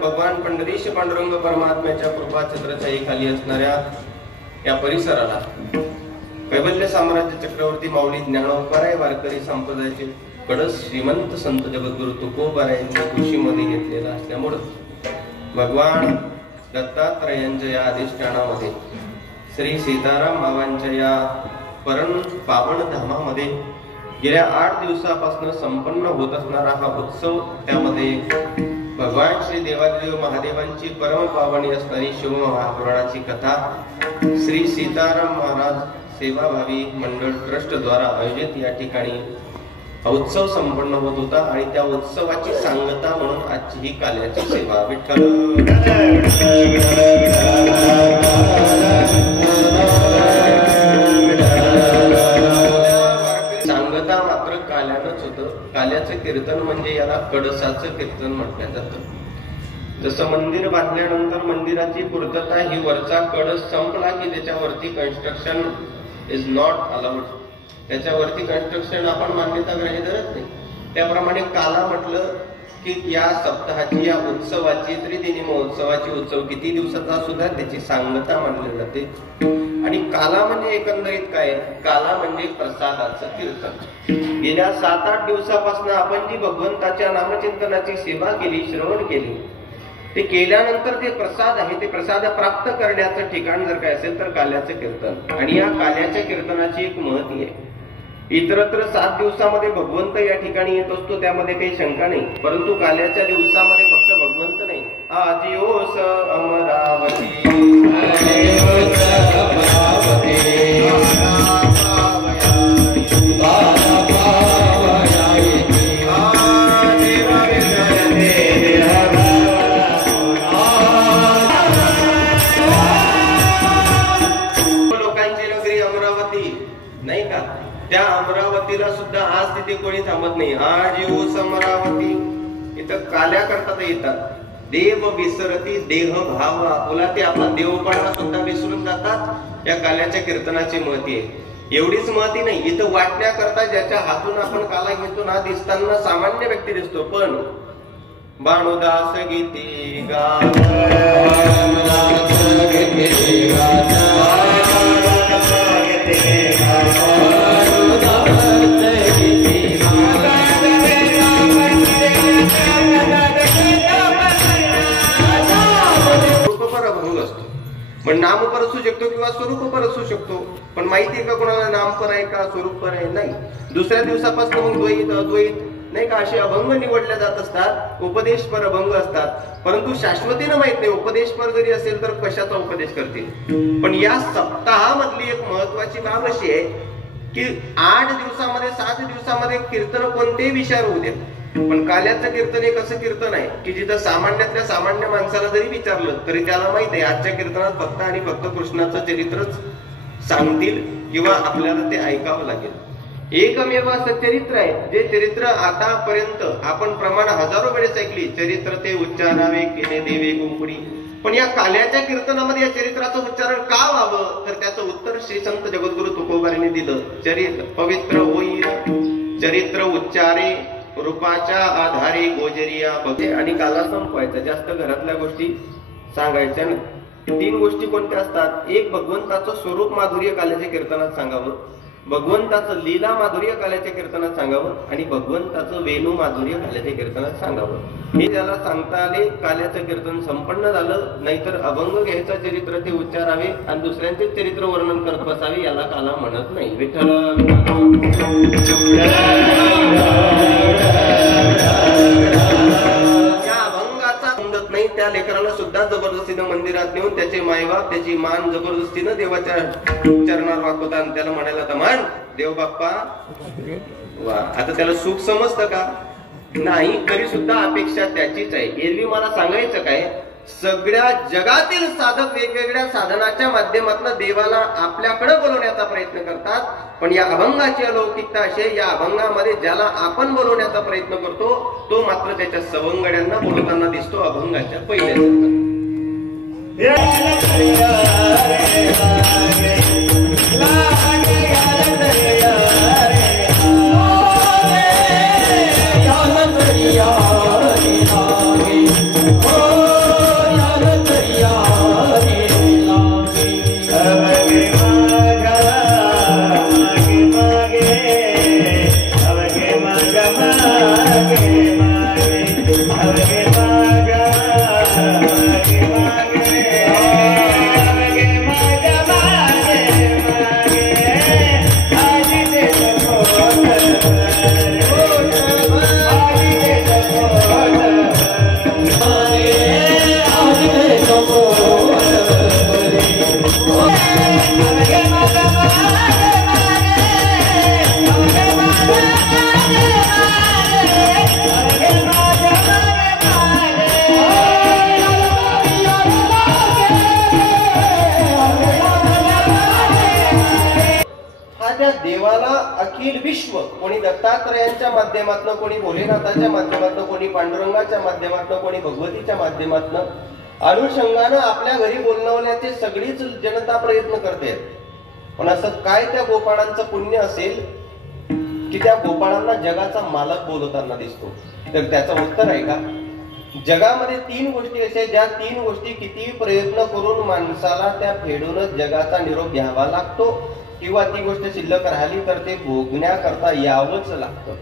भगवान पंढरीश पांडुरंग परमात्म्याच्या कृपाछत्राच्या खाली असणाऱ्या या परिसराला कैवल्य साम्राज्य चक्रवर्ती माऊली ज्ञानोबराय वारकरी संप्रदायाचे कडस श्रीमंत संत जगद्गुरु तुकोबारायांनी कुशीमध्ये घेतलेला असल्यामुळे भगवान दत्तात्रयांच्या या अधिष्ठानामध्ये श्री सीताराम मावांच्या या परम पावन धामामध्ये गेल्या 8 दिवसापासून संपन्न होत असणारा हा उत्सव, त्यामध्ये भगवान श्री देवादेव महादेवांची परम पावनी असणारी शिवमहापुराणाची कथा श्री सीताराम महाराज सेवाभावी मंडळ ट्रस्ट द्वारा आयोजित या ठिकाणी उत्सव संपन्न होत होता आणि त्या उत्सवाची सांगता म्हणून आजची ही काल्याची सेवा विठ्ठल त्याला कडसाचं कीर्तन म्हटलं जातं. जसं मंदिर बांधल्यानंतर मंदिराची पूर्तता ही वरचा कळस संपला की त्याच्यावरती कन्स्ट्रक्शन इज नॉट अलाउड, त्याच्यावरती कन्स्ट्रक्शन आपण मान्यता ग्रही धरत नाही. त्याप्रमाणे काला म्हटलं की या सप्ताहाची, या उत्सवाची, त्रिदिनी महोत्सवाची, उत्सव किती दिवसाचा सुद्धा त्याची सांगता मानली जाते. आणि काला म्हणजे एकंदरीत काय, काला म्हणजे प्रसादाचं कीर्तन. गेल्या 7-8 दिवसापासून आपण जी भगवंताच्या नामचिंतनाची सेवा केली, श्रवण केली, ते केल्यानंतर ते प्रसाद आहे, ते प्रसाद प्राप्त करण्याचं ठिकाण जर काय असेल तर काल्याचं कीर्तन. आणि या काल्याच्या कीर्तनाची एक महती आहे. इतरत्र 7 दिवसामध्ये भगवंत या ठिकाणी येत असतो, त्यामध्ये काही शंका नाही. परंतु काल्याच्या दिवसामध्ये फक्त भगवंत नाही, आजिओस अमरावती, लोकांची नगरी अमरावती नाही का, त्या अमरावतीला सुद्धा आज तिथे कोणी थांबत नाही. आजिओस अमरावती, इथं काल्या करता येतात. देव विसरती देह भाव आपुला, ते आपला देवपणा सुद्धा विसरून जातात. या काल्याच्या कीर्तनाची महती आहे. एवढीच महती नाही, इथं वाटण्याकरता ज्याच्या हातून आपण काला घेतो ना, दिसताना सामान्य व्यक्ती दिसतो, पण बाणुदास गीती गात, पण नाम पर असू शकतो किंवा स्वरूप पर असू शकतो. पण माहिती आहे का कोणाला नाम पर आहे का स्वरूप पर आहे? नाही. दुसऱ्या दिवसापासून मग द्वैत अद्वैत नाही का असे अभंग निवडले जात असतात, उपदेश पर अभंग असतात. परंतु शाश्वतीनं माहित नाही उपदेश पर जरी असेल तर कशाचा उपदेश करतील. पण या सप्ताहामधली एक महत्वाची बाब अशी आहे की 8 दिवसामध्ये 7 दिवसामध्ये कीर्तन कोणतेही विचार होऊ द्या, पण काल्याचं कीर्तन एक असं कीर्तन आहे की जिथं सामान्यातल्या सामान्य माणसाला जरी विचारलं तरी त्याला माहित आहे आजच्या कीर्तनात फक्त आणि फक्त कृष्णाचं चरित्रच सांगतील किंवा आपल्याला ते ऐकावं लागेल. एकमेव असं चरित्र आहे जे चरित्र आतापर्यंत आपण प्रमाण हजारो वेळेस ऐकली, चरित्र ते उच्चारावे केले देवे कुंकुडी. पण या काल्याच्या कीर्तनामध्ये या चरित्राचं उच्चारण का व्हावं तर त्याचं उत्तर श्री संत जगद्गुरु तुकोबारांनी दिलं. चरित्र पवित्र होईल, चरित्र उच्चारे रूपाच्या आधारे गोजरिया बघे. आणि काला संपवायचा, जास्त घरातल्या गोष्टी सांगायच्या नाही. 3 गोष्टी कोणत्या असतात? एक, भगवंताचं स्वरूप माधुर्य काल्याच्या कीर्तनात सांगावं, भगवंताचं लीला माधुर्य काल्याच्या कीर्तनात सांगावं, आणि भगवंताचं वेणू माधुर्य काल्याच्या कीर्तनात सांगावं. हे ज्याला सांगता आले काल्याचं कीर्तन संपन्न झालं. नाहीतर अभंग घ्यायचा, चरित्र ते उच्चारावे आणि दुसऱ्यांचे चरित्र वर्णन करत बसावे, याला काला म्हणत नाही. विठ्ठल या अभंगाचा समजत नाही त्या लेकराला सुद्धा जबरदस्तीनं मंदिरात नेऊन त्याचे मायबाप त्याची मान जबरदस्तीनं देवाच्या चरणावर वाकवतात आणि त्याला म्हणायला तर मान देव बाप्पा वा. आता त्याला सुख समजतं का? नाही. तरी सुद्धा अपेक्षा त्याचीच आहे. एरवी मला सांगायचं काय, सगळ्या जगातील साधक वेगवेगळ्या साधनाच्या माध्यमातून देवाला आपल्याकडे बोलवण्याचा प्रयत्न करतात. पण या अभंगाची अलौकिकता अशी, या अभंगामध्ये ज्याला आपण बोलवण्याचा प्रयत्न करतो तो मात्र त्याच्या सवंगड्यांना बोलवताना दिसतो अभंगाच्या पहिल्या. अख्ख्या देवाला अखिल विश्व, कोणी दत्तात्रयांच्या माध्यमातून, कोणी भोलेनाथाच्या माध्यमातून, कोणी पांडुरंगाच्या माध्यमातून, कोणी भगवतीच्या माध्यमातून अनुषंगानं आपल्या घरी बोलवण्याचे सगळीच जनता प्रयत्न करते. पण असं काय त्या गोपाळांचं पुण्य असेल की त्या गोपाळांना जगाचा मालक बोलवताना दिसतो? तर त्याचं उत्तर आहे का, जगामध्ये 3 गोष्टी अशा ज्या 3 गोष्टी कितीही प्रयत्न करून माणसाला त्या फेडूनच जगाचा निरोप घ्यावा लागतो, किंवा ती गोष्ट शिल्लक राहिली तर ते भोगण्याकरता यावंच लागतं.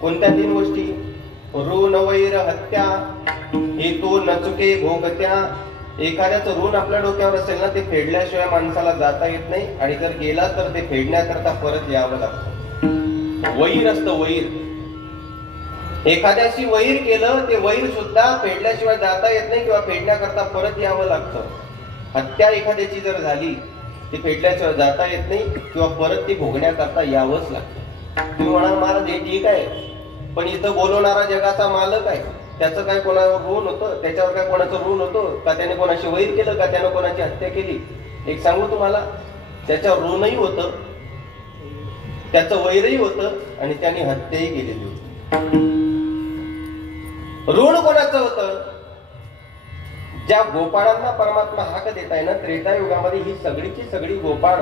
कोणत्या 3 गोष्टी? ऋण वैर हत्या हे तो नचुके भोगत्या. एखाद्याचं ऋण आपल्या डोक्यावर असेल ना, ते फेडल्याशिवाय माणसाला जाता येत नाही, आणि जर गेला तर ते फेडण्याकरता परत यावं लागतं. वैर असतं वैर. एखाद्याशी वैर केलं, ते वैर सुद्धा फेडल्याशिवाय जाता येत नाही किंवा फेडण्याकरता परत यावं लागतं. हत्या एखाद्याची जर झाली, ती फेडल्याशिवाय जाता येत नाही किंवा परत ती भोगण्याकरता यावंच लागतं. तुम्ही म्हणाल महाराज हे ठीक आहे, पण इथं बोलवणारा जगाचा मालक आहे, त्याचं काय कोणावर ऋण होतं? त्याच्यावर काय कोणाचं ऋण होतं का? त्याने कोणाशी वैर केलं का? त्यानं कोणाची हत्या केली? एक सांगू तुम्हाला, त्याच्यावर ऋणही होतं, त्याचं वैरही होतं, आणि त्याने हत्याही केलेली होती. ऋण कोणाचं होतं? ज्या गोपाळांना परमात्मा हाक देताय ना, त्रेतायुगामध्ये ही सगळीची सगळी गोपाळ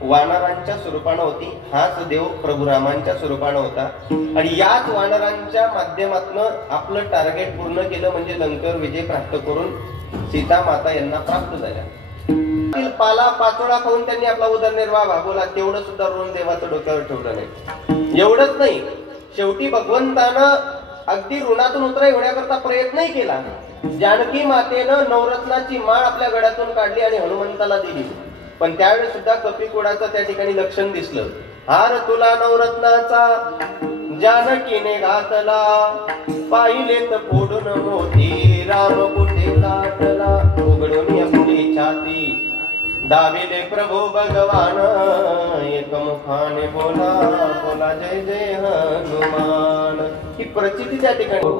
वानरांच्या स्वरूपानं होती. हाच देव प्रभू रामांच्या स्वरूपानं होता, आणि याच वानरांच्या माध्यमातून आपलं टार्गेट पूर्ण केलं, म्हणजे लंकेवर विजय प्राप्त करून सीता माता यांना प्राप्त झाल्या. पाला पाचोळा खाऊन त्यांनी आपला उदरनिर्वाह भागवला, तेवढं सुद्धा ऋण देवाचं डोक्यावर ठेवलं नाही. एवढंच नाही, शेवटी भगवंतानं अगदी ऋणातून उतराई होण्याकरता प्रयत्नही केला. जानकी मातेनं नवरत्नाची माळ आपल्या गळ्यातून काढली आणि हनुमंताला दिली, पण त्यावेळेस सुद्धा कपिकुळाचं त्या ठिकाणी लक्षण दिसलं. हार तुला नवरत्नाचा जानकीने घातला, पाहिलेत फोडून मोती राम कुठे दाटला. उघडून आपली छाती दाविले प्रभू भगवान, एकमुखाने बोला बोला जय जय हनुमान. ही प्रचिती त्या ठिकाणी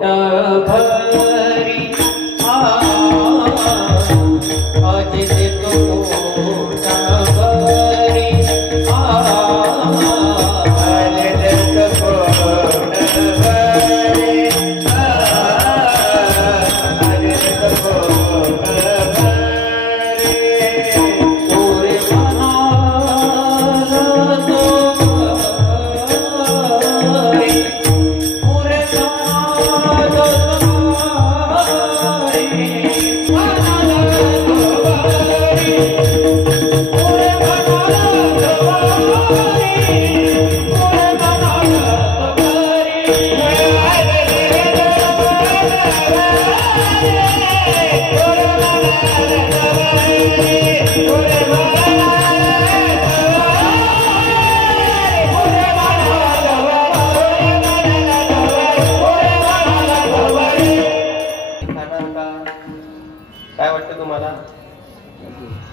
काय वाटतं तुम्हाला?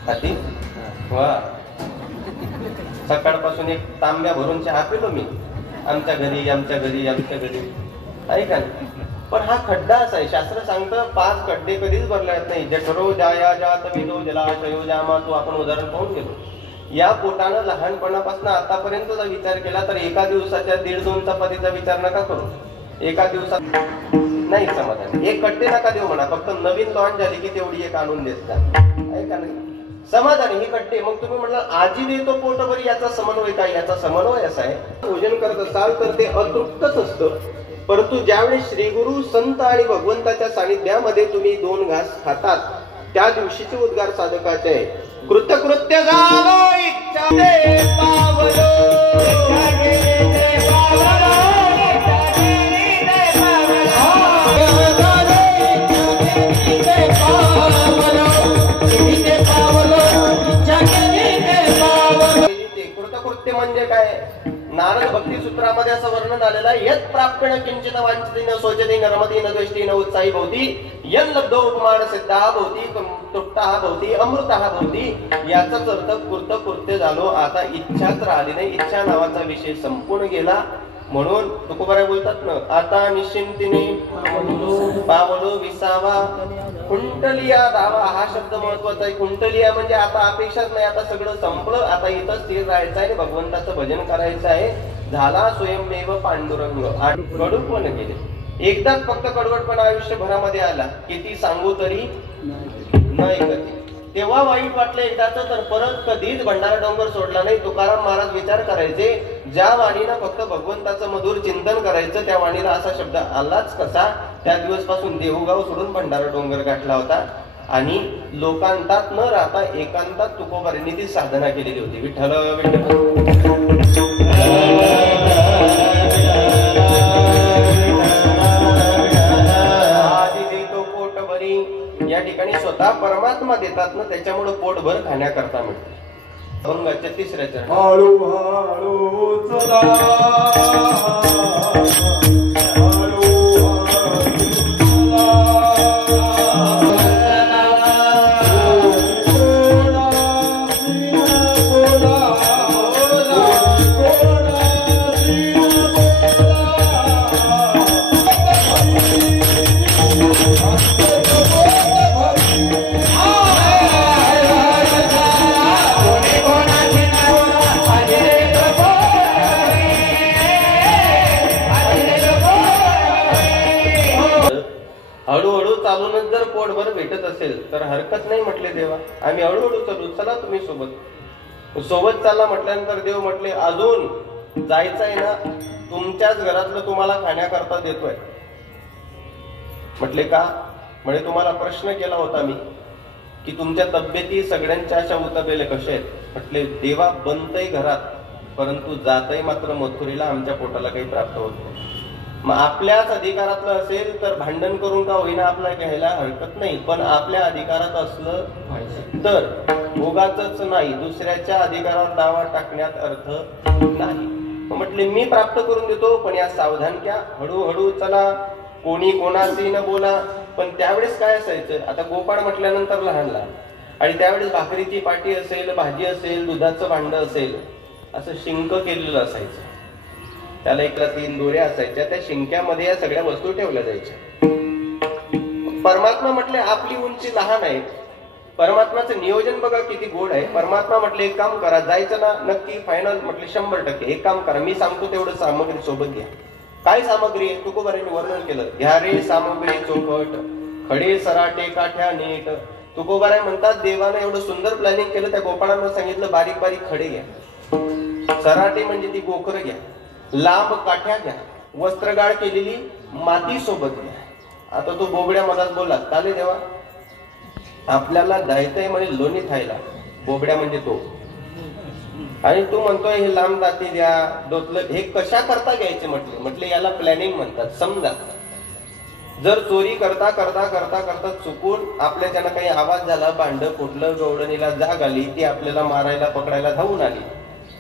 हाती वा, सकाळपासून एक तांब्या भरून चहा पिलो मी, आमच्या घरी आमच्या घरी आमच्या घरी, ऐका ना. पण हा खड्डा असा आहे, शास्त्र सांगतं 5 खड्डे कधीच भरले जात नाही. जठरो जाया जात विदो जलाशयो जामा, तो आपण उदाहरण पाहून गेलो. या पोटानं लहानपणापासून आतापर्यंतचा विचार केला तर एका दिवसाच्या 1.5-2 चपातीचा विचार नका करू. एका दिवसात नाही समाधान, एक कट्टे नका देऊ म्हणा, फक्त नवीन लॉन्च झाली की तेवढी एक आणून देत जा, ऐका नाही समाधानी ही कट्टे. मग तुम्ही म्हणाल आजी देतो पोटभरी, याचा समन्वय काय? याचा समन्वय असा आहे, भोजन करत असाल तर ते अतृप्तच असतं, परंतु ज्यावेळी श्रीगुरु संत आणि भगवंताच्या सानिध्यामध्ये तुम्ही 2 घास खातात, त्या दिवशीचे उद्गार साधकाचे आहे. कृतकृत्य झालो इच्छा दे पावलो, इच्छा गेली ते पावलो, इच्छा गेली ते पावलो, इच्छा गेली ते पावलो, इच्छा गेली ते पावलो. कृतकृत्य म्हणजे काय? नारद भक्ती सूत्रामध्ये असं वर्णन आलेलं आहे, यत् प्राप्यण किंचित वांछित न सोचते न रमती न द्वेष्टी न उत्साही भवती, यन लब्धो उपमान सिद्धः भवती तृप्तः भवती अमृतः भवती. याचाच अर्थ कृतकृत्य झालो, आता इच्छाच राहिली नाही, इच्छा नावाचा विषय संपूर्ण गेला. म्हणून तुकोबाराय बोलतात ना, आता निश्चिंतीने पावलो विसावा. कुंटलिया दावा हा शब्द महत्वाचा आहे. कुंटलिया म्हणजे आता अपेक्षाच नाही, आता सगळं संपलं, आता इथं स्थिर राहायचं आहे, भगवंताचं भजन करायचं आहे. झाला स्वयंमेव पांडुरंग. कडूपण गेले, एकदाच फक्त कडवटपणा आयुष्यभरामध्ये आला किती सांगू तरी नाही कधी. तेव्हा वाईट वाटलं एकदाच, तर परत कधीच भंडारा डोंगर सोडला नाही. तुकाराम महाराज विचार करायचे, ज्या वाणीला फक्त भगवंताचं मधुर चिंतन करायचं त्या वाणीला असा शब्द आलाच कसा. त्या दिवस पासून देहूगाव सोडून भंडारा डोंगर गाठला होता आणि लोकांतात न राहता एकांतात तुकोबारांनी ती साधना केलेली होती. विठ्ठल विठ्ठल या ठिकाणी स्वतः परमात्मा देतात ना, त्याच्यामुळे पोटभर खाण्याकरता मिळते. अभंगाच्या तिसऱ्या चरण हळू हळू चला हळूहळू चालूनच जर पोटभर भेटत असेल तर हरकत नाही म्हटले देवा. आम्ही हळूहळू चालू, चला तुम्ही सोबत चालला म्हटल्यानंतर देव म्हटले अजून जायचं आहे ना, तुमच्याच घरातलं तुम्हाला खाण्याकरता देतोय. म्हटले का? म्हणजे तुम्हाला प्रश्न केला होता मी की तुमच्या तब्येती सगळ्यांच्या अशा उतरलेल्या कशा आहेत. म्हटले देवा बनतय घरात, परंतु जातय मात्र मथुरीला, आमच्या पोटाला काही प्राप्त होत नाही. मग आपल्याच अधिकारातलं असेल तर भांडण करून का होईना आपला घ्यायला हरकत नाही, पण आपल्या अधिकारात असलं तर भोगाच नाही, दुसऱ्याच्या अधिकारात दावा टाकण्यात अर्थ नाही. म्हटले मी प्राप्त करून देतो, पण या सावधान घ्या, हळूहळू चला, कोणी कोणाशी न बोला. पण त्यावेळेस काय असायचं, आता गोपाळ म्हटल्यानंतर लहान लहान, आणि त्यावेळेस भाकरीची पाटी असेल, भाजी असेल, दुधाचं भांड असेल, असं शिंक केलेलं असायचं. त्याला एकला 3 दोऱ्या असायच्या, त्या शिंक्यामध्ये या सगळ्या वस्तू ठेवल्या जायच्या. परमात्मा म्हटले आपली उंची लहान आहे, परमात्माचं नियोजन बघा किती गोड आहे. परमात्मा म्हटले एक काम करा, जायचं ना नक्की फायनल. म्हटले 100%. एक काम करा, मी सांगतो तेवढं सामग्री सोबत घ्या. काय सामग्री आहे? तुकोबारांनी वर्णन केलं, घ्या रे सामग्री चोखट, खडे सराटे काठ्या नीट. तुकोबाराय म्हणतात देवानं एवढं सुंदर प्लॅनिंग केलं, त्या गोपाळांना सांगितलं बारीक बारीक खडे घ्या, सराटे म्हणजे ती गोखर घ्या, लांब काठ्या घ्या, वस्त्रगाळ केलेली माती सोबत घ्या. आता तो बोबड्या मधात बोला, चाले देवा आपल्याला जायचंय म्हणे लोणी खायला, बोबड्या म्हणजे तो, आणि तू म्हणतोय हे लांब दाती द्या, दोतलं, हे कशा करता घ्यायचे? म्हटले याला प्लॅनिंग म्हणतात. समजा जर चोरी करता करता करता करता चुकून आपल्याच्यानं काही आवाज झाला, भांड फुटलं, गवडणीला जाग आली, ती आपल्याला मारायला पकडायला धावून आली.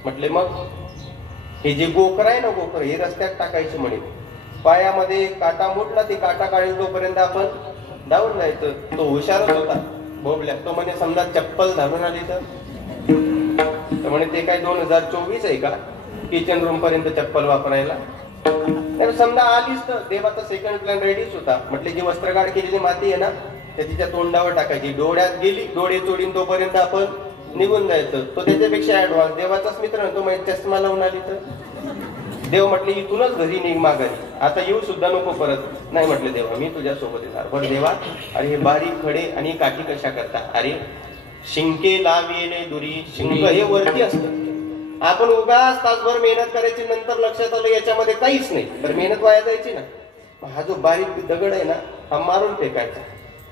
म्हटले मग हे जे गोकर आहे ना, गोकर हे रस्त्यात टाकायचे म्हणे, पायामध्ये काटा मुटला, ती काटा काढेल तोपर्यंत आपण धावून जायचं. तो हुशारच होता बोबल्या, तो म्हणे समजा चप्पल घालून आली तर म्हणे ते काय 2024 आहे का किचन रूम पर्यंत चप्पल वापरायला? समजा आलीच तर देवाचा सेकंड प्लॅन रेडीच होता. म्हटले जी वस्त्रगाळ केलेली माती आहे ना, त्या तिच्या तोंडावर टाकायची, डोळ्यात गेली, डोळे चोडीन तोपर्यंत आपण निघून जायचं. तो त्याच्यापेक्षा ऍडव्हान्स देवाचाच मित्र, तो म्हणजे चष्मा लावून आली तर देव म्हटले इथूनच घरी निघ माघारी, आता येऊ सुद्धा नको परत. नाही म्हटले देवा मी तुझ्या सोबत येणार. बरं देवा, अरे हे बारीक खडे आणि काठी कशा करता? अरे शिंके लाविले दुरी, शिंक हे वरती असतं, आपण उगाच तासभर मेहनत करायची, नंतर लक्षात आलं याच्यामध्ये काहीच नाही, तर मेहनत वाया जायची ना. हा जो बारीक दगड आहे ना, हा मारून फेकायचा.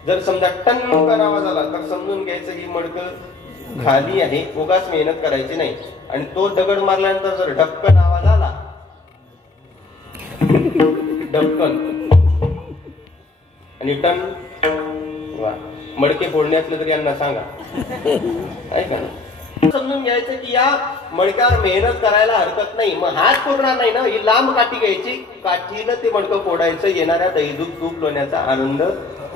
जर समजा टन आवाज आला तर समजून घ्यायचं की मडकं खाली आहे, उगाच मेहनत करायची नाही. आणि तो दगड मारल्यानंतर जर ढक्कन आवाज आला, ढक्कन आणि टन, वा, मडके फोडण्यातलं तरी यांना सांगा, ऐका ना, समजून घ्यायचं की या मडक्यावर मेहनत करायला हरकत नाही. मग हात पुरणार नाही ना, ही लांब काठी घ्यायची, काठीनं ते मडकं फोडायचं, येणाऱ्या दहीदूध तूप लोण्याचा आनंद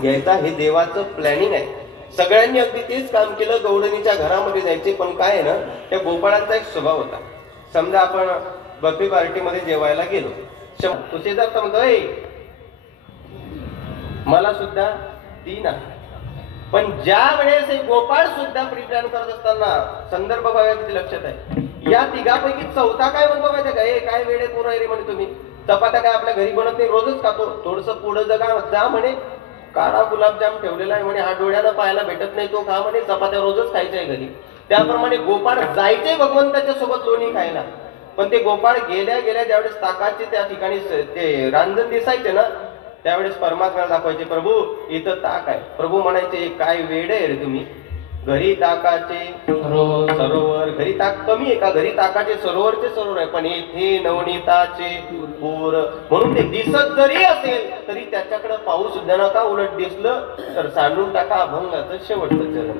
घ्यायचा. हे देवाचं प्लॅनिंग आहे. सगळ्यांनी अगदी तेच काम केलं. गवडणीच्या घरामध्ये जायचे, पण काय आहे ना, त्या गोपाळांचा एक स्वभाव होता. समजा आपण बफे पार्टीमध्ये जेवायला गेलो, तुझे जर म्हणतोय मला सुद्धा 3 पण ज्या वेळेस हे गोपाळ सुद्धा परिधान करत असताना संदर्भ बघा किती लक्षात आहे. या तिघापैकी चौथा काय म्हणतो माहिती का, हे काय वेडे पोरं रे म्हणे तुम्ही, चपात्या काय आपल्या घरी बनत नाही, रोजच खातो, थोडस पुढं जा म्हणे, काळा गुलाबजाम ठेवलेला आहे म्हणे, हा डोळ्याला पाहायला भेटत नाही, तो खा म्हणे, चपात्या रोजच खायच्या आहे घरी. त्याप्रमाणे गोपाळ जायचे भगवंताच्या सोबत लोणी खायला, पण ते गोपाळ गेल्या ज्यावेळेस ताकाचे त्या ठिकाणी ते रांजण दिसायचे ना, त्यावेळेस परमात्म्याला दाखवायचे, प्रभू इथं ताक आहे. प्रभू म्हणायचे काय वेड आहे रे तुम्ही, घरी ताकाचे सरोवर, घरी ताक कमी आहे का, घरी ताकाचे सरोवरचे सरोवर आहे, पण इथे नवनीताचे पूर. म्हणून ते दिसत जरी असेल तरी त्याच्याकडे पाहू सुद्धा नका, उलट दिसलं तर सांडून टाका अभंगाचं शेवटचं चरण.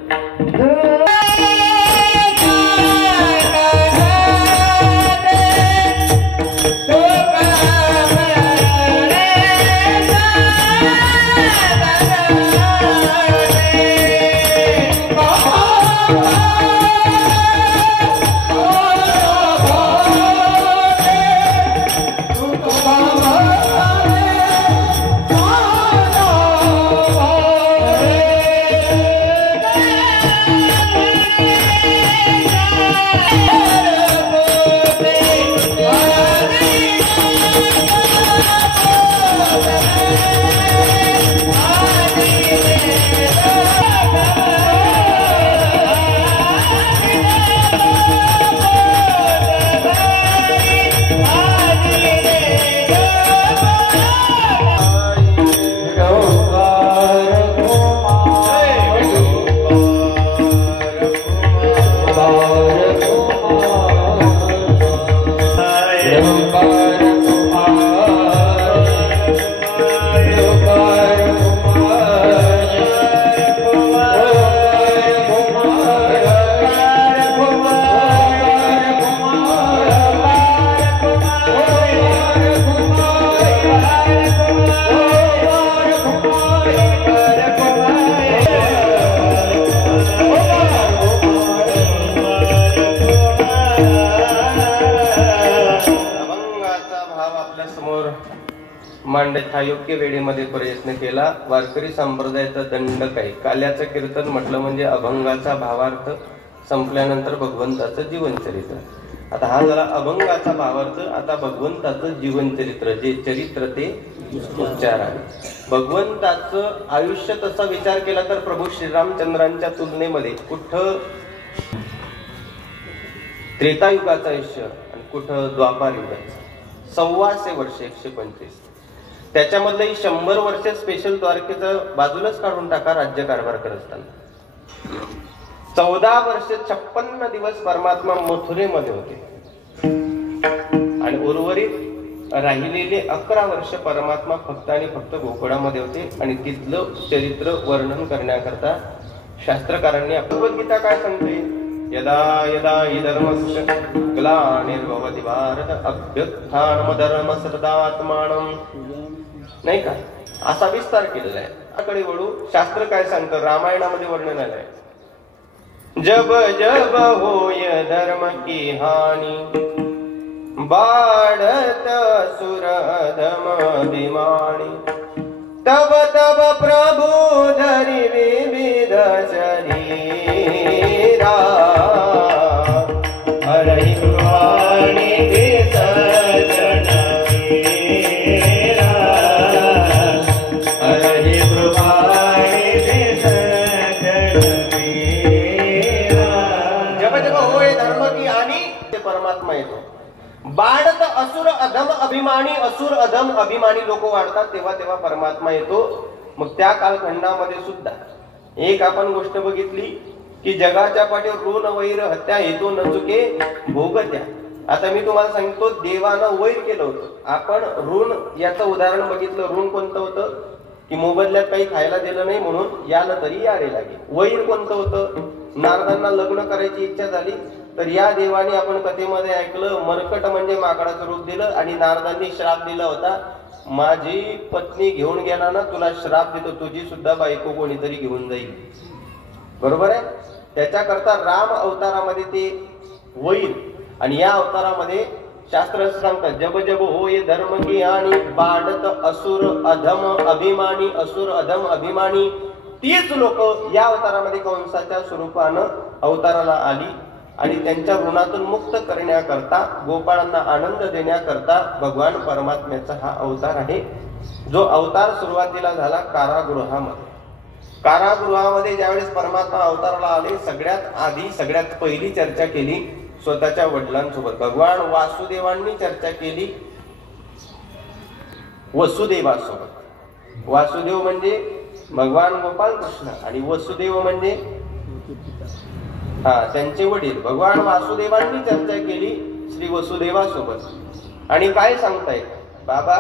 मांडत हा योग्य वेळेमध्ये प्रयत्न केला. वारकरी संप्रदायाचा दंडक आहे. काल्याचं कीर्तन म्हटलं म्हणजे अभंगाचा भावार्थ संपल्यानंतर भगवंताचं जीवनचरित्र. आता हा झाला अभंगाचा भावार्थ. आता भगवंताचं जीवनचरित्र, जे चरित्र ते उच्चार आहे. भगवंताचं आयुष्य तसा विचार केला तर प्रभू श्रीरामचंद्रांच्या तुलनेमध्ये कुठं त्रेतायुगाचं आयुष्य आणि कुठं द्वापार युगाचं. 125 वर्ष 125. त्याच्यामधलं 100 वर्ष स्पेशल द्वारकेचं बाजूलाच काढून टाका राज्यकारभार करत असताना. 14 वर्ष 56 दिवस परमात्मा मथुरेमध्ये होते आणि उर्वरित राहिलेले 11 वर्ष परमात्मा फक्त आणि फक्त गोकुळामध्ये होते. आणि तिथलं चरित्र वर्णन करण्याकरता शास्त्रकारांनी भगवद्गीता काय सांगते, यदा यदा हि धर्मस्य ग्लानिर्भवति भारत अभ्युत्थानमधर्मस्तदात्मानं, नाही का, असा विस्तार केलेला आहे. त्याकडे वळू. शास्त्र काय सांगतं, रामायणामध्ये वर्णन आलंय, जब जब होय धर्म की हानी बाढ़त असुर अधम अभिमानी, तब तब प्रभु धरि विविध शरीरा, हरि वाणी के सजन मेरा, हरि वाणी के सजन मेरा. जब जब होय धर्म की हानी, ते परमात्मा येतो. बाढत असुर अधम अभिमानी, असुर अधम अभिमानी लोक वाढतात तेव्हा तेव्हा परमात्मा येतो. मग त्या कालखंडामध्ये सुद्धा एक आपण गोष्ट बघितली की जगाच्या पाठीवर ऋण वैर हत्या हेतू न चुके भोगत्या. आता मी तुम्हाला सांगतो, देवानं वैर केलं होतं. आपण ऋण याचं उदाहरण बघितलं. ऋण कोणतं होतं की मोबदल्यात काही खायला दिलं नाही म्हणून याला तरी यारे लागे. वैर कोणतं होतं, नारदांना लग्न करायची इच्छा झाली तर या देवाने आपण कथेमध्ये ऐकलं मरकट म्हणजे माकडाचं रूप दिलं आणि नारदांनी श्राप दिला होता, माझी पत्नी घेऊन गेला ना तुला श्राप देतो, तुझी सुद्धा बायको कोणीतरी घेऊन जाईल. बरोबर आहे. त्याच्याकरता राम अवतारामध्ये ते वैर आणि या अवतारामध्ये शास्त्र सांगतात, जब जब होय धर्म की हानी बाढत असुर अधम अभिमानी, असुर अधम अभिमानी, तीच लोक या अवतारामध्ये कंसाच्या स्वरूपानं अवताराला आली आणि त्यांच्या ऋणातून मुक्त करण्याकरता, गोपाळांना आनंद देण्याकरता भगवान परमात्म्याचा हा अवतार आहे. जो अवतार सुरुवातीला झाला कारागृहामध्ये. कारागृहामध्ये ज्यावेळेस परमात्मा अवताराला आले, सगळ्यात आधी सगळ्यात पहिली चर्चा केली स्वतःच्या वडिलांसोबत. भगवान वासुदेवांनी चर्चा केली वसुदेवासोबत. वासुदेव म्हणजे भगवान गोपाळ कृष्ण आणि वसुदेव म्हणजे त्यांचे वडील. भगवान वासुदेवांनी चर्चा केली श्री वसुदेवासोबत आणि काय सांगतायत, बाबा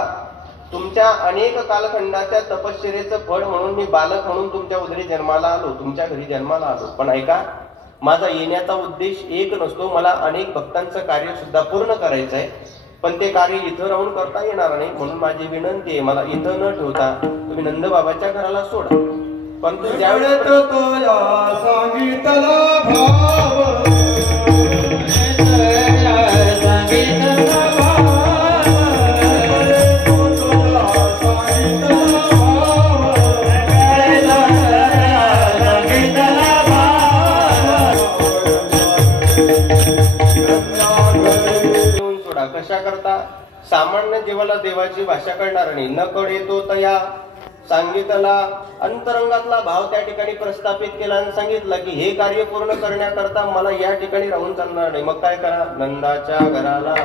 तुमच्या अनेक कालखंडाच्या तपश्चर्येचं फळ म्हणून मी बालक म्हणून तुमच्या उदरी जन्माला आलो, तुमच्या घरी जन्माला आलो. पण ऐका, माझा येण्याचा उद्देश एक नसतो. मला अनेक भक्तांचं कार्य सुद्धा पूर्ण करायचं आहे, पण ते कार्य इथं राहून करता येणार नाही. म्हणून माझी विनंती आहे, मला इथं न ठेवता तुम्ही नंदबाबाच्या घराला सोडा. परंतु ज्यावेळेस सांगितला भाव कशा करता, सामान्य जीवाला देवाची भाषा कळणार नाही. न कळे तो तया सांगितला, अंतरंगातला भाव त्या ठिकाणी प्रस्थापित केला आणि सांगितलं की हे कार्य पूर्ण करण्याकरता मला या ठिकाणी राहून चालणार नाही. मग काय करा, नंदाच्या घराला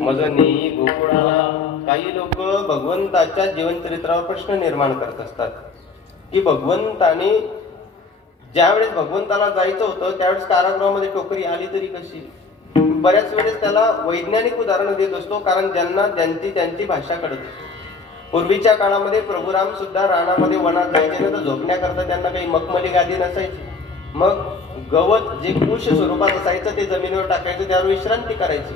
मजनी गोकुळाला. काही लोक भगवंताच्या जीवनचरित्रावर प्रश्न निर्माण करत असतात की भगवंताने ज्यावेळेस भगवंताला जायचं होतं त्यावेळेस कारागृहामध्ये टोकरी आली तरी कशी. बऱ्याच वेळेस त्याला वैज्ञानिक उदाहरण देत असतो, कारण ज्यांना त्यांची भाषा कळत. पूर्वीच्या काळामध्ये प्रभुराम सुद्धा रानामध्ये वनात जायचे ना, तर झोपण्याकरता त्यांना काही मखमली गादी नसायची. मग गवत जे कुश स्वरूपात असायचं ते जमिनीवर टाकायचं, त्यावर विश्रांती करायची.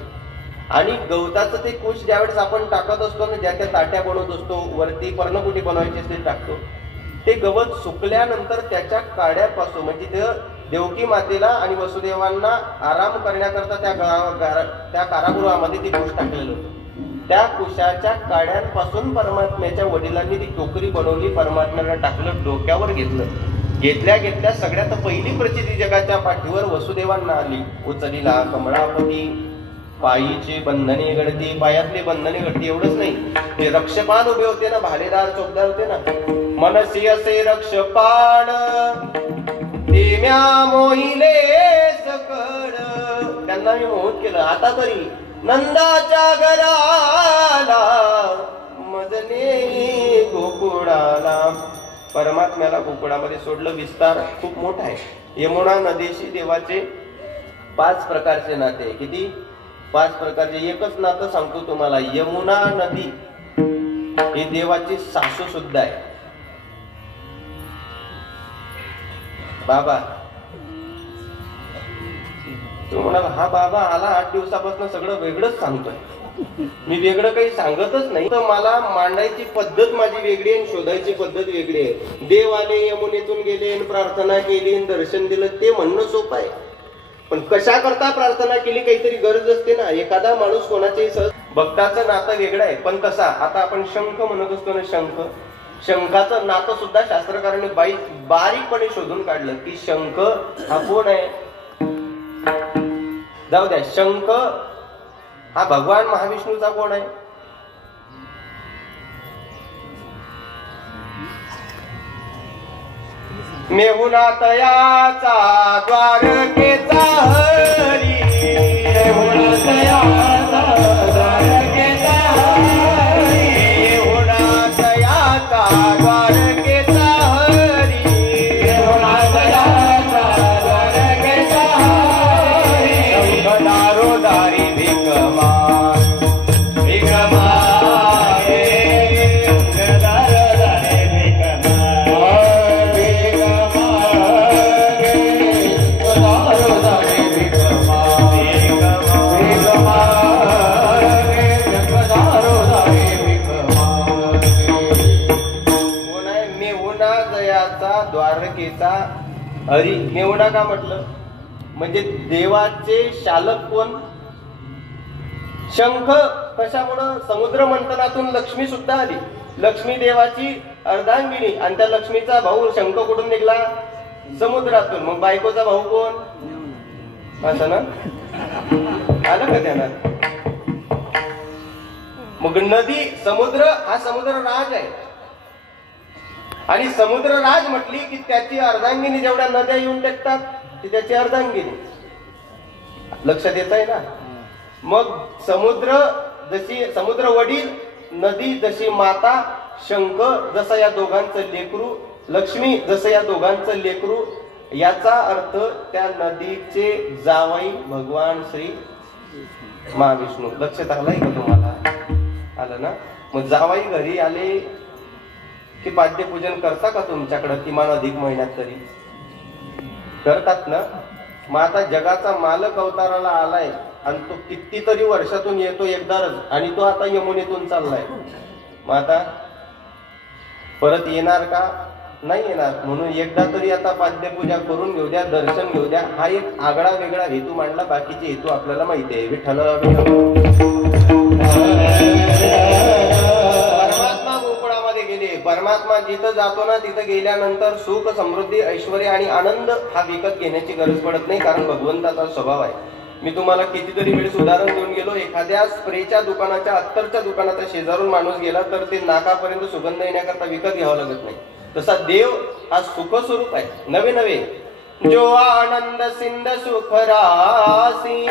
आणि गवताचं ते कुश ज्यावेळेस आपण टाकत असतो ना, ज्या त्या ताट्या बनवत असतो, वरती पर्णकुटी बनवायची असते टाकतो, ते गवत सुकल्यानंतर त्याच्या काड्यापासून म्हणजे देवकी मातेला आणि वसुदेवांना आराम करण्याकरता त्या कारागृहामध्ये ती कुश टाकलेलं होतं. त्या कुशाच्या काड्यांपासून परमात्म्याच्या वडिलांनी ती टोकरी बनवली, परमात्म्याला टाकलं, डोक्यावर घेतलं. घेतल्या सगळ्यात पहिली प्रचिती जगाच्या पाठीवर वसुदेवांना आली. उचलीला कमळापती, पायीची बंधने घडती, पायातली बंधने घडती. एवढंच नाही, ते रक्षपाल उभे होते ना, भालेदार चौकदार होते ना. मनसी असे रक्षपाल तेम्या मोहिले सकळ, त्यांना मी मोहित केलं. आता तरी नंदाच्या घराला मजने गोकुळाला. परमात्म्याला गोकुळामध्ये सोडलं. विस्तार खूप मोठा आहे. यमुना नदीशी देवाचे 5 प्रकारचे नाते. किती? 5 प्रकारचे. एकच नातं सांगतो तुम्हाला, यमुना नदी ही देवाची सासू सुद्धा आहे. बाबा तो म्हणाला, हा बाबा आला 8 दिवसापासून सगळं वेगळंच सांगतोय. मी वेगळं काही सांगतच नाही. तर मला मांडायची पद्धत माझी वेगळी आहे, शोधायची पद्धत वेगळी आहे. देव आले, यमुनेतून गेले, प्रार्थना केली, दर्शन दिलं, ते म्हणणं सोपं आहे. पण कशा करता प्रार्थना केली, काहीतरी गरज असते ना. एखादा माणूस कोणाच्याही सहज भक्ताचं नातं वेगळं आहे. पण कसा, आता आपण शंख म्हणत असतो ना, शंखाचं नातं सुद्धा शास्त्रकारांनी बारीकपणे शोधून काढलं की शंख हा कोण आहे. जाऊ द्या, शंख हा भगवान महाविष्णूचा कोण आहे. मेहुना तयाचा द्वारकेचा हरी, मेहुना तयाचा द्वारकेचा हरी, मेहुना तयाचा द्वारकेचा हरी, मेहुना तयाचा द्वारकेचा हरी. दारो दारी भिकमा भिकमा द्वारकेचा हरी. मेहुणा का म्हटलं, म्हणजे देवाचे शालक कोण. शंख कशामुळं, समुद्र मंथनातून लक्ष्मी सुद्धा आली. लक्ष्मी देवाची अर्धांगिनी. आणि त्या लक्ष्मीचा भाऊ शंख कुठून निघला? समुद्रातून. मग बायकोचा भाऊ कोण? असं ना, आलं का त्यांना? मग नदी, समुद्र हा समुद्र राज आहे. आणि समुद्र राज म्हटली की त्याची अर्धांगिनी जेवढ्या नद्या येऊन टेकतात ती त्याची अर्धांगिनी. लक्षात येत आहे ना? मग समुद्र जशी समुद्र वडील, नदी जशी माता, शंख जसं या दोघांचं लेकरू, लक्ष्मी जसं या दोघांचं लेकरू. याचा अर्थ त्या नदीचे जावई भगवान श्री महाविष्णू. लक्षात आलंय का तुम्हाला? आलं ना? मग जावई घरी आले की पाद्यपूजन करता का तुमच्याकडं? किमान अधिक महिन्यात तरी करतात ना? मग आता जगाचा मालक अवताराला आलाय आणि तो कितीतरी वर्षातून येतो एकदाच, आणि तो आता यमुनेतून चाललाय. मग आता परत येणार का? नाही येणार. म्हणून एकदा तरी आता पाद्यपूजा करून घेऊ द्या, दर्शन घेऊ द्या. हा एक आगळा वेगळा हेतू मांडला. बाकीचे हेतू आपल्याला माहिती आहे. विठ्ठल परमात्मा गोकुळामध्ये गेले. परमात्मा जिथं जातो ना तिथं गेल्यानंतर सुख, समृद्धी, ऐश्वर आणि आनंद हा विकत घेण्याची गरज पडत नाही, कारण भगवंताचा स्वभाव आहे. मी तुम्हाला कितीतरी वेळेस उदाहरण देऊन गेलो. एखाद्या स्प्रेच्या दुकानाच्या, अत्तरच्या दुकानाचा शेजारून माणूस गेला तर ते नाकापर्यंत सुगंध येण्याकरता विकत घ्यावं लागत नाही. तसा देव हा सुख स्वरूप आहे. नवे नवे जो आनंद सिंध सुख रासी,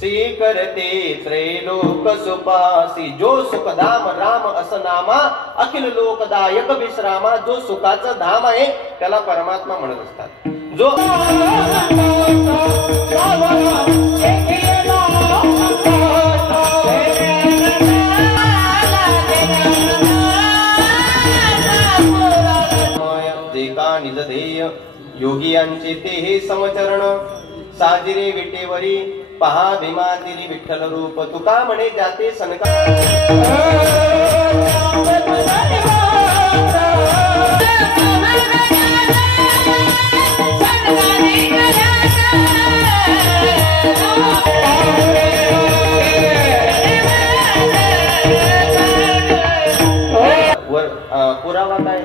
सी करते त्रैलोक सुपासी. जो सुखधाम राम असं नामा, अखिल लोकदायक विश्रामा. जो सुखाचं धाम आहे त्याला परमात्मा म्हणत असतात. जो निज ध्येय योगियांचे ते हे समचरण, साजिरे विटेवरी पहा भीमातिरी विठ्ठल रूप. तुका म्हणे जाते सनका पुरावा काय?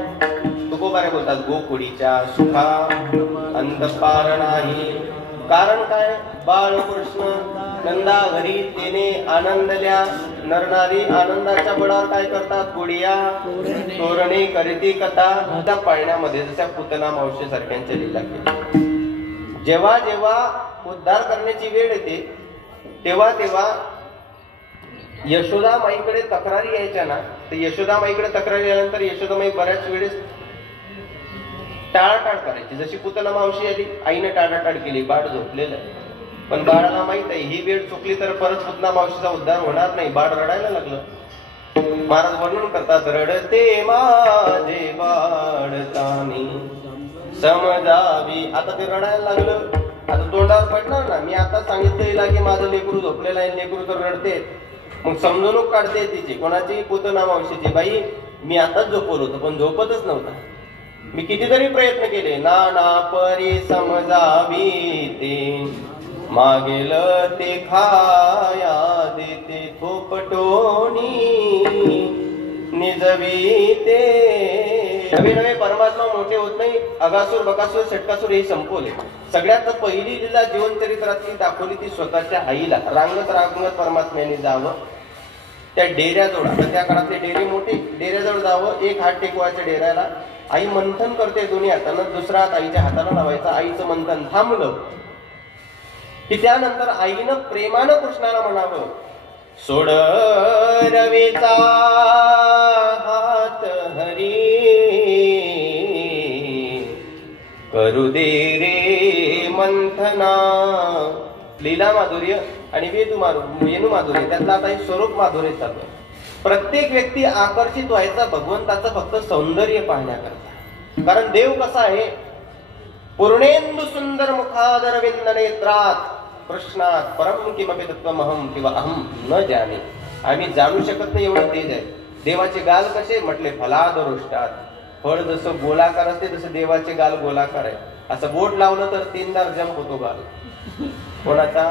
तुकोबारे बोलतात गोकुळीच्या सुखा अंधपार नाही. कारण काय? बाळकृष्ण नंदा घरी तेने आनंदल्या. नरनारी आनंदाच्या बळावर काय करतात? गुडिया तोरणे करीती कथा. त्या पाळण्यामध्ये जशा पुतना मावशी सारख्यांच्या लीला केली. जेव्हा जेव्हा उद्धार करण्याची वेळ येते तेव्हा तेव्हा यशोदामाईकडे तक्रारी यायच्या ना, तर यशोदामाईकडे तक्रारी आल्यानंतर यशोदामाई बऱ्याच वेळेस टाळाटाळ करायची. जशी पुतना मावशी आली, आईने टाळाटाळ केली, बाळ झोपलेलं. पण बाळाला माहित आहे ही वेळ चुकली तर परत पुतना मावशीचा उद्धार होणार नाही. बाळ रडायला लागलं. महाराज वर्णन करतात, रडते माझे बाळतानी समजावी. आता ते रडायला लागलं. आता तोंडावर पडणार ना, मी आता सांगितलं की माझं लेकरू झोपलेलं आहे, लेकरू तर रडते. मग समजूनच काढते तिची. कोणाची? पुतना मावशीची. बाई मी आताच झोपवलं होतं पण झोपतच नव्हता. मी कितीतरी प्रयत्न केले. ना परी समजावी ते मागेल ते खाया देते थोपटोनी निजवी ते. नवे नवे परमात्मा मोठे होत नाही. अगासूर, बकासूर, षटकासूर हे संपवले. सगळ्यात पहिली लीला जीवनचरित्रातली दाखवली ती स्वतःच्या आईला. रांगत रांगत परमात्म्याने जावं त्या डेऱ्याजवळ. आता त्या काळातले डेरे मोठे. डेऱ्याजवळ जावं, एक हात टेकवायच्या डेऱ्याला. आई मंथन करते दोन्ही हातानं, दुसरा हात आईच्या हाताला लावायचा. आईचं मंथन थांबलं की त्यानंतर आईनं प्रेमानं कृष्णाला म्हणावं, सोड रवेचा हात हरी, करू दे रे मंथना. लीला माधुर्य आणि वेणू माधुर्य त्यातला आता एक स्वरूप माधुर्य चालू. प्रत्येक व्यक्ती आकर्षित व्हायचा भगवंताचं फक्त सौंदर्य पाहण्याकरता. कारण देव कसा आहे? पूर्णेंदु सुंदर मुखादर विंद नेत्रात कृष्णात परम किमपि तत्वमहम किंवा अहम न जाने. आम्ही जाणू शकत नाही एवढं तेज आहे. देवाचे गाल कसे? म्हटले फलादरुष्टात. फळ जसं गोलाकार असते तसं देवाचे गाल गोलाकार आहे. असं बोट लावलं तर 3 जंप होतो गाल. कोणाचा?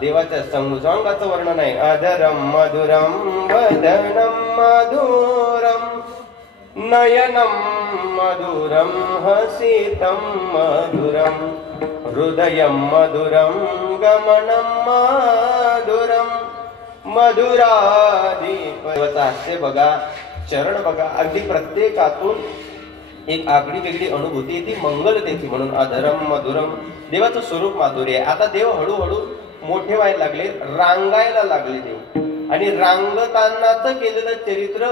देवाच्या संगाचं वर्णन आहे. अधरम मधुरम वदनम मधुरम नयनम मधुरम हसितम मधुरम हृदयम मधुरम गमनम मधुरम मधुराधिपतीचा हास्य बघा, चरण बघा, अगदी प्रत्येकातून एक आगळी वेगळी अनुभूती ती मंगलतेची. म्हणून अधरम मधुरम देवाचं स्वरूप माधुर्य आहे. आता देव हळूहळू मोठे व्हायला लागले, रांगायला लागले देव. आणि रांगतानाच केलेलं चरित्र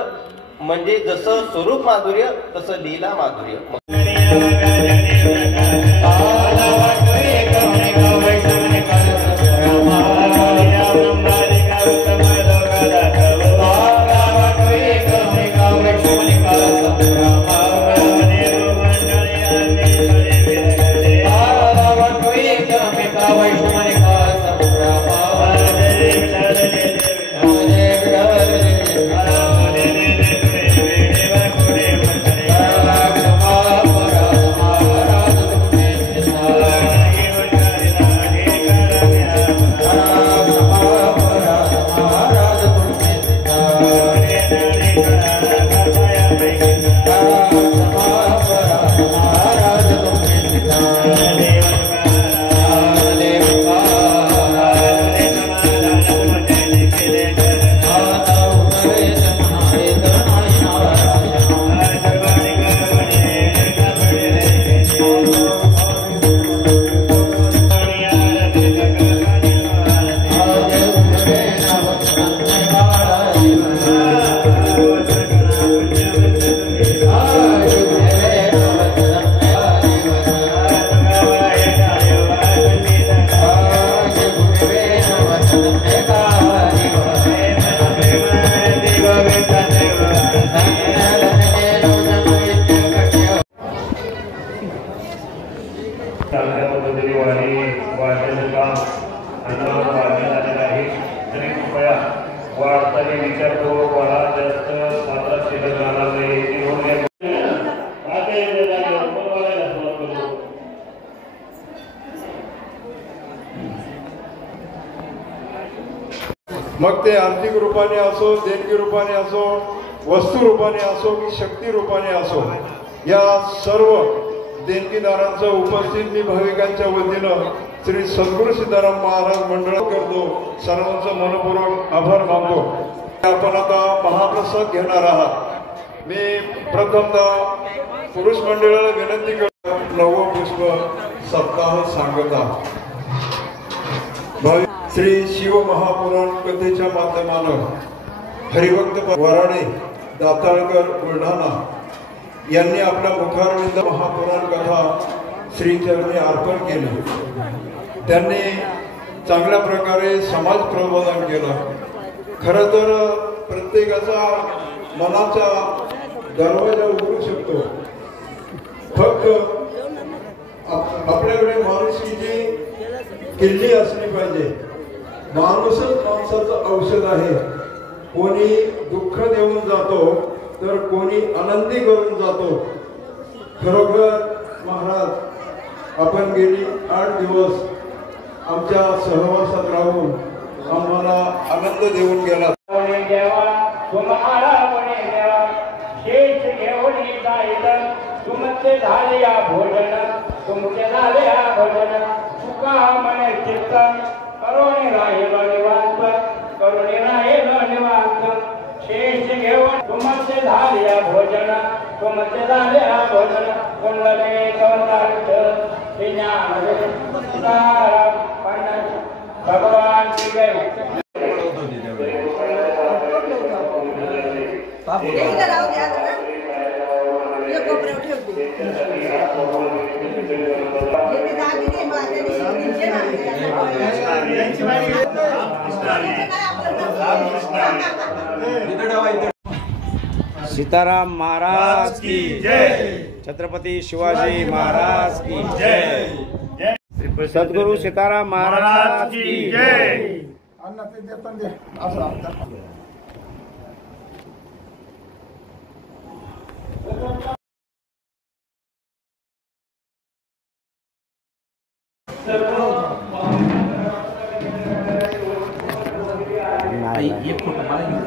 म्हणजे जसं स्वरूप माधुर्य तसं लीला माधुर्य. मग ते आर्थिक रूपाने असो, देणगी रूपाने असो, वस्तू रूपाने असो की शक्ती रूपाने असो, या सर्व देणगीदारांचा उपस्थित मी भाविकांच्या वतीनं श्री सद्गुरू सिद्धाराम महाराज मंडळ करतो. सर्वांचा मनपूर्वक आभार मानतो. आपण आता महाप्रसाद घेणार आहात. मी प्रथमतः पुरुष मंडळाला विनंती करतो, नवपुष्प सप्ताह सांगता श्री शिव महापुराण कथेच्या माध्यमानं हरिभक्त वराडे दाताळकर बुलढाणा यांनी आपल्या मुखारविंद महापुराण कथा श्रीचरणी अर्पण केली. त्यांनी चांगल्या प्रकारे समाज प्रबोधन केलं. खरं तर प्रत्येकाचा मनाचा दरवाजा उघडू शकतो, फक्त आपल्याकडे माणुसकीची किल्ली असली पाहिजे. माणूसच माणसाचं औषध आहे. कोणी दुःख देऊन जातो तर कोणी आनंदी करून जातो. खरोखर महाराज आपण गेली 8 दिवस आमच्या सहवासात राहून आम्हाला आनंद देऊन गेला. तुमचे झाले या भोजन, तुमचे झाले या भोजन, तुका मने चित्त करुणी राहील निवांत, करुणी राहील निवांत. शेष घेऊन तुमचे झाले या भोजन, तुमचे झाले या भोजन, कुंडले कवतार्थ ज्ञान भगवान की जय. सीताराम महाराज की जय. छत्रपती शिवाजी महाराज की जय. सद्गुरु सीताराम महाराज की जय. सर्व झाला एक फोटो मला घेऊ.